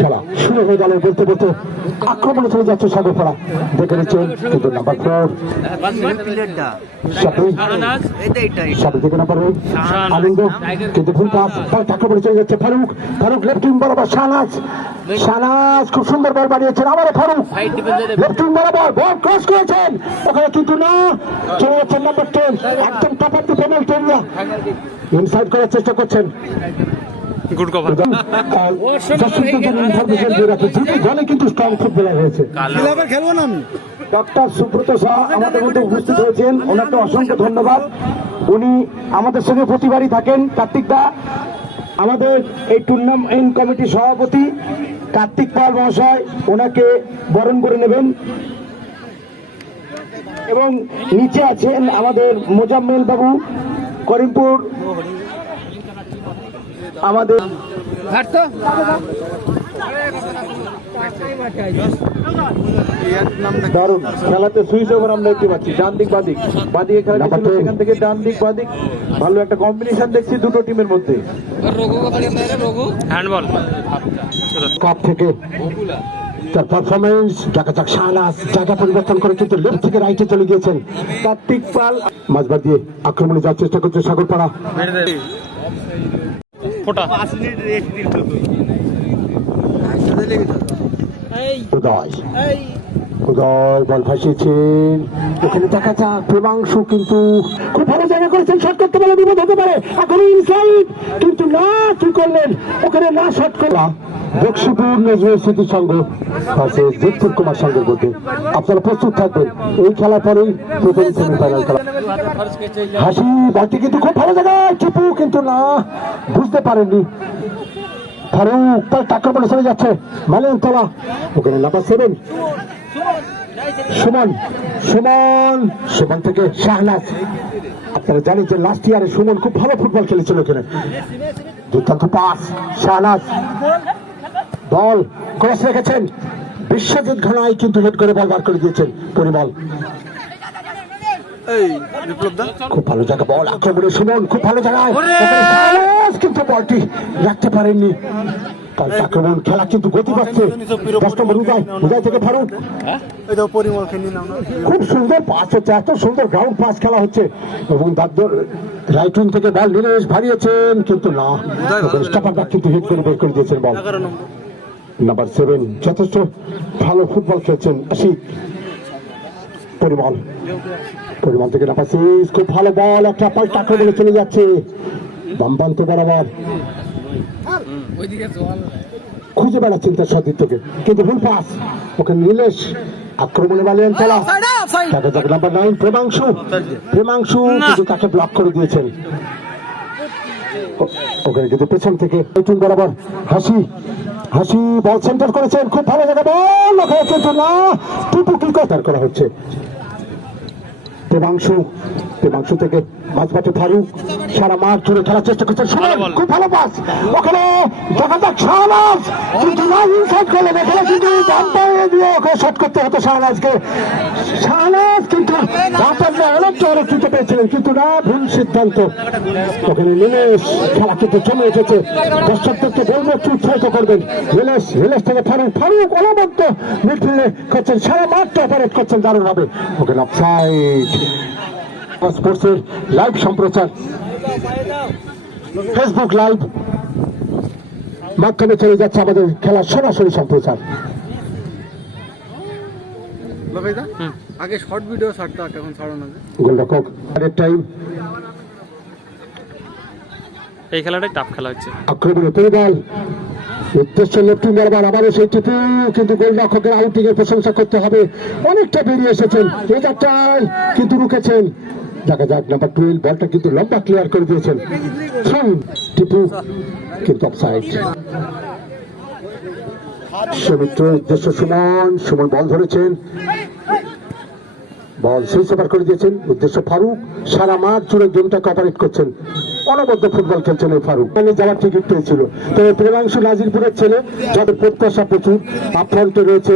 খেলা শুরু হয়ে গেল বলতে বলতে আক্রমণে চলে যাচ্ছে সাগরপাড়া দেখে নিচ্ছেন কিন্তু নাম্বার 4 আনন্দ কিন্তু ভুল পাস আক্রমণে চলে যাচ্ছে ফারুক ফারুক লেফট উইং বরাবর শাহনাজ শাহনাজ খুব সুন্দর বল বানিয়েছেন আবারও ফারুক লেফট উইং বরাবর বল ক্রস করেছেন ওখানে কিন্তু না চলে যাচ্ছেন নাম্বার 10 একদম top of the penalty area inside করার চেষ্টা করছেন গুড কভার কিন্তু স্ট্রং ফুটবলার হয়েছে খেলবো না আমি ডক্টর সুব্রত শাহ আমাদের মধ্যে উপস্থিত হয়েছেন ওনাকে অসংখ্য ধন্যবাদ উনি আমাদের সঙ্গে প্রতিবারই থাকেন কার্তিক দা আমাদের এই টুর্নামেন্ট কমিটির সভাপতি কার্তিক পাল মহাশয় ওনাকে বরণ করে নেবেন এবং নিচে আছেন আমাদের মোজাম্মেল বাবু করিমপুর আমাদের দারুণ খেলাতে সুইচ ওভার আমরা দেখতে পাচ্ছি ডান দিক বাদিক বাদিকে খেলা ছিল সেখান থেকে ডান দিক বাদিক ভালো একটা কম্বিনেশন দেখছি দুটো টিমের মধ্যে হ্যান্ডবল কাপ থেকে তার পারফরমেন্স দেখা যাক শাহনাজ জায়গা পরিবর্তন করে কিন্তু লেফট থেকে রাইটে চলে গিয়েছেন কার্তিক পাল মাঝবার দিয়ে আক্রমণে যাওয়ার চেষ্টা করছে সাগরপাড়া উদয় উদয় বল ফাঁসিয়েছেন এখানে দেখা যাক প্রেমাংশু কিন্তু খুব ভালো জায়গা করেছেন শট করতে পারলে বিপদ হতে পারে এখন ইনসাইড কিন্তু না কি করলেন ওখানে না শট করলাম বক্সিপুর নজরুল স্মৃতি সংঘ জিৎপুর কুমার সংঘের মধ্যে আপনারা প্রস্তুত থাকবেন এই খেলার পরেই প্রথম সেমিফাইনাল খেলা হাসি বলটি কিন্তু খুব ভালো জায়গায় টিপু কিন্তু না বুঝতে পারেননি ফারুক তার টাকার বলে চলে যাচ্ছে মালিনতলা ওখানে নাম্বার 7 সুমন সুমন সুমন থেকে শাহনাজ আপনারা জানেন যে লাস্ট ইয়ারে সুমন খুব ভালো ফুটবল খেলেছিল এখানে দুর্দান্ত পাস শাহনাজ বল ক্রস রেখেছেন বিশ্বজিৎ ঘনাই কিন্তু হেড করে বল বার করে দিয়েছেন পরিমল খুব ভালো জায়গা বল আক্রমণে সুমন খুব ভালো জায়গায় কিন্তু বলটি রাখতে পারেননি আক্রমণ খেলা কিন্তু গতি পাচ্ছে 10 নম্বর উদয় থেকে ফারুক খুব সুন্দর পাস হচ্ছে এত সুন্দর গ্রাউন্ড পাস খেলা হচ্ছে এবং রাইট উইং থেকে বল নীলেশ ভারিয়েছেন কিন্তু না স্টপারটা কিন্তু হিট করে বের করে দিয়েছেন বল নাম্বার 7 যথেষ্ট ভালো ফুটবল খেলছেন আশিক পরিমল পরিমল থেকে নাম্বার 6 খুব ভালো বল একটা পাল্টা করে চলে যাচ্ছে বামবান্ত বরাবর খুঁজে বেড়াচ্ছেন তার সদিক থেকে কিন্তু ভুল পাস ওখানে নীলেশ আক্রমণে বালিয়ান চলা দেখা যাক নাম্বার 9 প্রেমাংশু কিন্তু তাকে ব্লক করে দিয়েছেন ওখানে কিন্তু পেছন থেকে বরাবর হাসি হাসি বল সেন্টার করেছেন খুব ভালো জায়গা বল ওখানে কিন্তু না টিপু কি করা হচ্ছে প্রেমাংশু থেকে মাঝমাঠে ফারুক সারা মাঠ জুড়ে খেলার চেষ্টা করছেন খুব ভালো পাস ওখানে দেখা যাক শাহনাজ কিন্তু না ইনসাইড করলেন এখানে কিন্তু দিয়ে ওখানে শট করতে হতো শাহনাজকে শাহনাজ কিন্তু অনেকটা দিতে পেরেছিলেন কিন্তু না ভুল সিদ্ধান্ত ওখানে নীলেশ খেলা কিন্তু জমে উঠেছে দর্শকদেরকে বলবো একটু উৎসাহিত করবেন নীলেশ থেকে ফারুক অনবদ্য মিডফিল্ডে করছেন সারা মাঠটা অপারেট করছেন দারুণ হবে ওখানে অফসাইড স্পোর্টসের লাইভ সম্প্রচার ফেসবুক লাইভ মাধ্যমে চলে যাচ্ছে আমাদের খেলার সরাসরি সম্প্রচার আগে শর্ট ভিডিও ছাড়তো এখন ছাড়ানো গোলরক্ষক টাইম এই খেলাটাই টাফ খেলা হচ্ছে আক্রমণে পরিবল উদ্দেশ্য লেফট বরাবর আবারও সেই টিপু কিন্তু গোলরক্ষকের আউটিং এর প্রশংসা করতে হবে অনেকটা বেরিয়ে এসেছেন এই যাত্রায় কিন্তু রুকেছেন দেখা যাক নাম্বার 12 বলটা কিন্তু লম্বা ক্লিয়ার করে দিয়েছেন টিপু কিন্তু অফসাইড সৌমিত্র উদ্দেশ্য সুমন বল ধরেছেন বল সুইচ ওভার করে দিয়েছেন উদ্দেশ্য ফারুক সারা মাঠ জুড়ে গেমটাকে অপারেট করছেন অনবদ্য ফুটবল খেলছেন এই ফারুক যাওয়ার টিকিট পেয়েছিল। তবে প্রেমাংশু নাজিরপুরের ছেলে, যাদের প্রত্যাশা প্রচুর। আপফ্রন্টে রয়েছে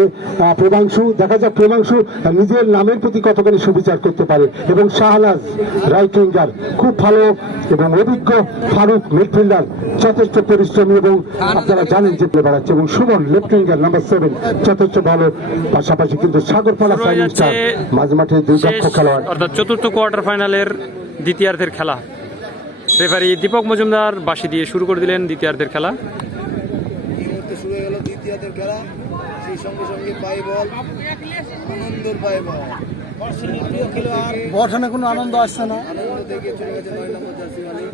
প্রেমাংশু, দেখা যাক প্রেমাংশু নিজের নামের প্রতি কতখানি সুবিচার করতে পারে। এবং শাহনাজ রাইট উইঙ্গার খুব ভালো এবং অভিজ্ঞ, ফারুক মিডফিল্ডার যথেষ্ট পরিশ্রমী এবং আপনারা জানেন যে বেড়াচ্ছে। এবং সুমন লেফট উইঙ্গার নাম্বার 7 যথেষ্ট ভালো। পাশাপাশি কিন্তু সাগরপাড়া শুরু হয়ে সাইনিং স্টার যাচ্ছে মাঝ মাঠে দুই দক্ষ শেষ, খেলোয়াড়। অর্থাৎ চতুর্থ কোয়ার্টার ফাইনালের দ্বিতীয়ার্ধের খেলা। রেফারি দীপক মজুমদার বাঁশি দিয়ে শুরু করে দিলেন দ্বিতীয়ার্ধের খেলা। এই মুহূর্তে শুরু হয়ে গেল দ্বিতীয়ার্ধের খেলা। সেই সঙ্গে সঙ্গে পাই বল, আনন্দর পাই বল। বসানে কোনো আনন্দ আসছে না। আনন্দ থেকে চলে গেছে 9 নম্বর জার্সি মালিক।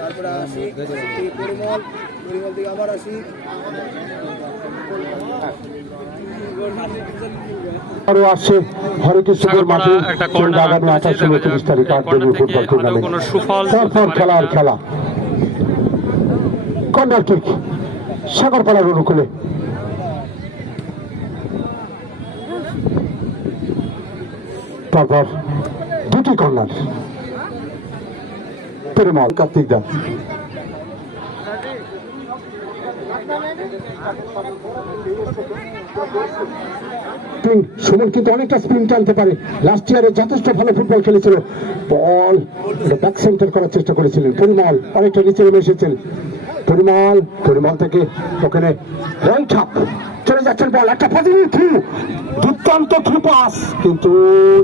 তারপরে আশিক থেকে পরিমল, পরিমল থেকে আবার আশিক। আরো আসছে হরেকৃষ্ণপুর মাঠে একটা কর্নার আগামী 28 ও 29 তারিখ আটদলীয় ফুটবল টুর্নামেন্ট। কোনো সুফল তারপর খেলার খেলা কর্নার কিক সাগরপাড়ার অনুকূলে। তারপর দুটি কর্নার পেরেমল কার্তিক দা। সুমন কিন্তু অনেকটা স্প্রিন্ট টানতে পারে। লাস্ট ইয়ারে যথেষ্ট ভালো ফুটবল খেলেছিল। বল ব্যাক সেন্টার করার চেষ্টা করেছিলেন পরিমল, অনেকটা নিচে নেমে এসেছেন পরিমল। পরিমল থেকে ওখানে রাইট হাফ চলে যাচ্ছেন, বল একটা পজিটিভ থ্রু, দুর্দান্ত থ্রু পাস, কিন্তু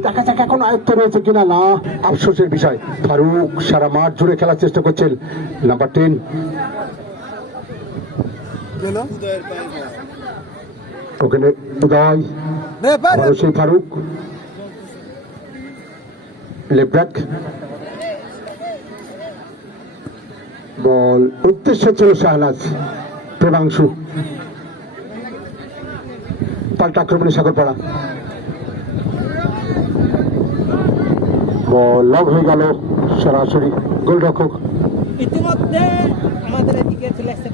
দেখা যাক এখন আয়ত্ত রয়েছে কিনা। না, আফসোসের বিষয়। ফারুক সারা মাঠ জুড়ে খেলার চেষ্টা করছেন, নাম্বার 10 উদয়ের পাই বল। ওখানে উদয়, আবারও সেই ফারুক লেফট ব্যাক। বল উদ্দেশ্য ছিল শাহনাজ, প্রেমাংশু পাল্টা আক্রমণে সাগরপাড়া। বল লং হয়ে গেল, সরাসরি গোলরক্ষক ইতিমধ্যে আমাদের এদিকে চলে আসছে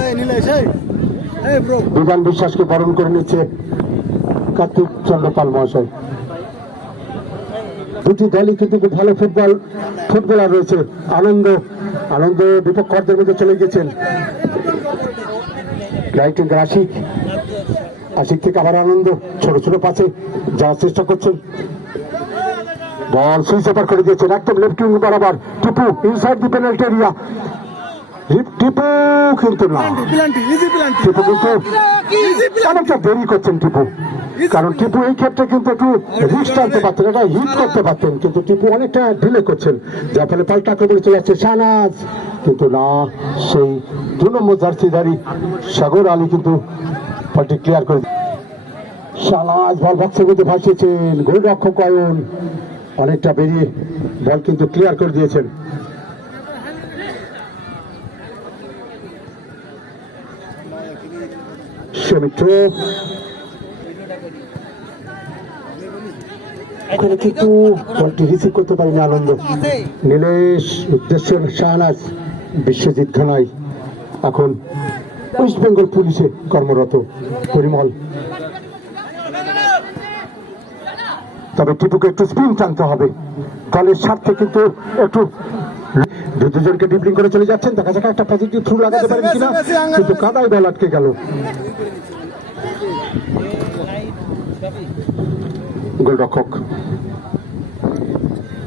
এই নীলেশ, এই ব্রো। বিধান বিশ্বাসকে বরণ করে নিচ্ছে কার্তিক চন্দ্রপাল মহাশয়। দুটি দলই কিন্তু খুব ভালো ফুটবলার রয়েছে। আনন্দ বিপক্ষদের মধ্যে চলে গেছেন। আশিক থেকে আবার আনন্দ ছোট ছোট পাশে যাওয়ার চেষ্টা করছেন। বল সুইচ ওভার করে দিয়েছেন একদম লেফট উইং বরাবর। টিপু ইনসাইড দি পেনাল্টি এরিয়া। টিপু কিন্তু না, টিপু কিন্তু অনেকটা দেরি করছেন টিপু, কারণ টিপু এই ক্ষেত্রে কিন্তু একটু রিস্ক টানতে পারতেন, এটা হিট করতে পারতেন, কিন্তু টিপু অনেকটা ডিলে করছেন, যার ফলে পাল্টা আক্রমণে চলে যাচ্ছে শাহনাজ। কিন্তু না, সেই 2 নম্বর জার্সিধারী সাগর আলী কিন্তু বলটি ক্লিয়ার করে। শাহনাজ বল বক্সের মধ্যে ভাসিয়েছেন, গোলরক্ষক অয়ন অনেকটা বেরিয়ে বল কিন্তু ক্লিয়ার করে দিয়েছেন। সৌমিত্র এখানে কিন্তু বলটি রিসিভ করতে পারেনি আনন্দ। নীলেশ উদ্দেশ্য শাহনাজ, বিশ্বজিৎ ঘনাই এখন ওয়েস্ট বেঙ্গল পুলিশে কর্মরত পরিমল। তবে টিপুকে একটু স্পিন টানতে হবে দলের স্বার্থে, কিন্তু একটু দুজনকে ডিপলিং করে চলে যাচ্ছেন। দেখা যাক একটা পজিটিভ থ্রু লাগাতে পারেন কিনা, কিন্তু কাদায় বল আটকে গেল। গোলরক্ষক,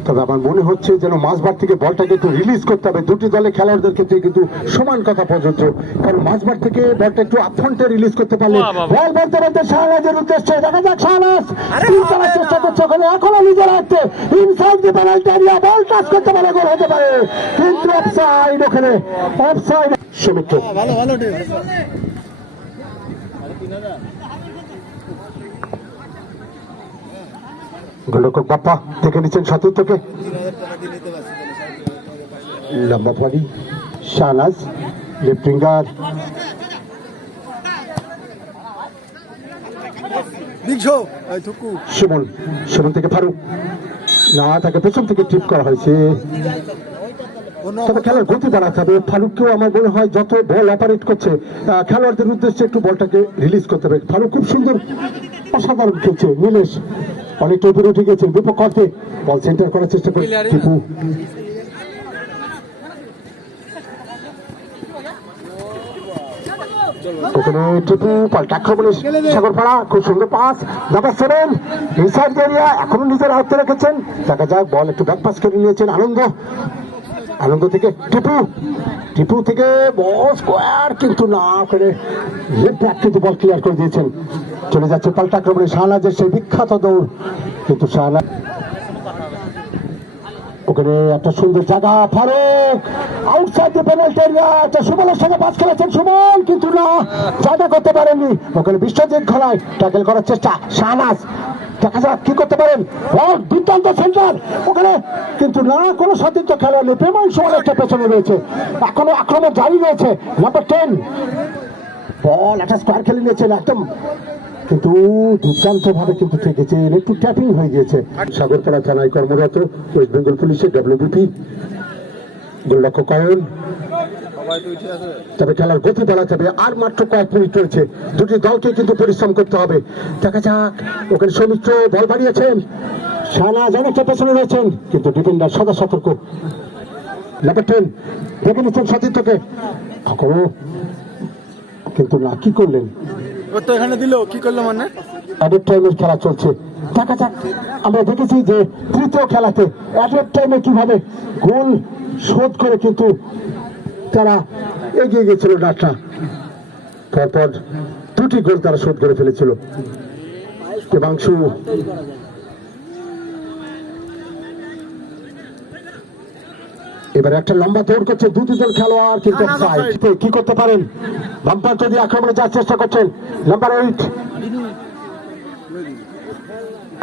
তবে আমার মনে হচ্ছে যেন মাঝবার থেকে বলটাকে একটু রিলিজ করতে হবে। দুটি দলে খেলোয়াড়দের ক্ষেত্রে কিন্তু সমান কথা প্রযোজ্য, কারণ মাঝবার থেকে বলটা একটু আপফ্রন্টে রিলিজ করতে পারলে বল বলতে বলতে শাহনাজের উদ্দেশ্যে। দেখা যাক শাহনাজ করার চেষ্টা করছে, এখনো নিজের হাতে ইনসাইড দি পেনাল্টি এরিয়া, বল টাচ করতে পারে, গোল হতে পারে, কিন্তু অফসাইড। ওখানে অফসাইড। সৌমিত্র ভালো গোলরক্ষক বাপ্পা দেখে নিচ্ছেন সতীর থেকে, লম্বা ফাড়ি শাহনাজ লেফট উইঙ্গার। সুমন থেকে ফারুক, না, তাকে পেছন থেকে টিপ করা হয়েছে। তবে খেলার গতি বাড়াতে হবে। ফারুককেও আমার মনে হয় যত বল অপারেট করছে খেলোয়াড়দের উদ্দেশ্যে একটু বলটাকে রিলিজ করতে হবে। ফারুক খুব সুন্দর অসাধারণ খেলছে। নীলেশ অনেকটা উপরে উঠে গেছেন বিপক্ষ অর্থে, বল সেন্টার করার চেষ্টা করে টিপু ওখানে টিপু পাল্টা আক্রমণে সাগরপাড়া, খুব সুন্দর পাস, নাম্বার 7 ইনসাইড এরিয়া এখনো নিজের আয়ত্তে রেখেছেন। দেখা যাক, বল একটু ব্যাক পাস করে নিয়েছেন আনন্দ, আনন্দ থেকে টিপু, টিপু থেকে বল স্কোয়ার, কিন্তু না করে লেফট ব্যাক কিন্তু বল ক্লিয়ার করে দিয়েছেন। চলে যাচ্ছে পাল্টা আক্রমণে শাহনাজের সেই বিখ্যাত দৌড়, কিন্তু শাহনাজ ওখানে একটা সুন্দর জায়গা, Faruk outside the penalty area, একটা সুমনের সঙ্গে পাস খেলেছেন সুমন, কিন্তু না জায়গা করতে পারেননি। ওখানে বিশ্বজিৎ ঘোড়ায় ট্যাকেল করার চেষ্টা, শাহনাজ দেখা যাক কি করতে পারেন, দুর্দান্ত সেন্টার ওখানে, কিন্তু না কোনো সতীর্থ খেলা নেই। পেমেন্ট সময় একটা পেছনে রয়েছে, এখনো আক্রমণ জারি রয়েছে। নাম্বার 10 বল একটা স্কোয়ার খেলে নিয়েছেন একদম, কিন্তু দুর্দান্ত ভাবে কিন্তু থেকেছে, একটু ট্যাপিং হয়ে গিয়েছে। সাগরপাড়া থানায় কর্মরত ওয়েস্ট বেঙ্গল পুলিশের WBP গোলরক্ষক করেন। তবে খেলার গতি বাড়াতে হবে, আর মাত্র কয়েক মিনিট রয়েছে, দুটি দলকে কিন্তু পরিশ্রম করতে হবে। দেখা যাক, ওখানে সৌমিত্র বল বাড়িয়েছেন, শাহনাজ অনেকটা পেছনে রয়েছেন, কিন্তু ডিফেন্ডার সদা সতর্ক। নাম্বার 10 দেখে নিচ্ছেন সতীর্থকে, কিন্তু না কি করলেন, তো এখানে দিল কি করলো মানে অ্যাডেড টাইমের খেলা চলছে। দেখা যাক, আমরা দেখেছি যে তৃতীয় খেলাতে অ্যাডেড টাইমে কিভাবে গোল শোধ করে কিন্তু তারা এগিয়ে গেছিল ডাটা, পরপর দুটি গোল তারা শোধ করে ফেলেছিল। দেবাংশু এবার একটা লম্বা দৌড় করছে, দুজন খেলোয়াড় কিন্তু কি করতে পারেন, বাম্পার যদি আক্রমণে যাওয়ার চেষ্টা করছেন। নাম্বার 8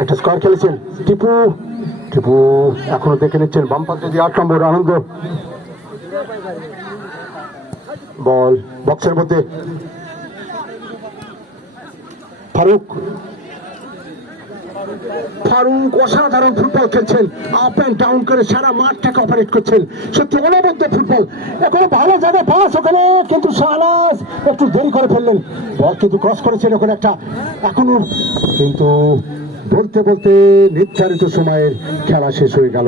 একটা স্কোয়ার খেলেছেন টিপু, টিপু এখনো দেখে নিচ্ছেন বাম্পার যদি 8 নম্বর আনন্দ, বল বক্সের মধ্যে ফারুক, ফারুক অসাধারণ ফুটবল খেলছেন, আপ এন্ড ডাউন করে সারা মাঠটাকে অপারেট করছেন, সত্যি অনবদ্য ফুটবল। এখন ভালো জায়গায় পাস ওখানে, কিন্তু শাহনাজ একটু দেরি করে ফেললেন, বল কিন্তু ক্রস করেছেন ওখানে একটা, এখনো কিন্তু বলতে বলতে নির্ধারিত সময়ের খেলা শেষ হয়ে গেল।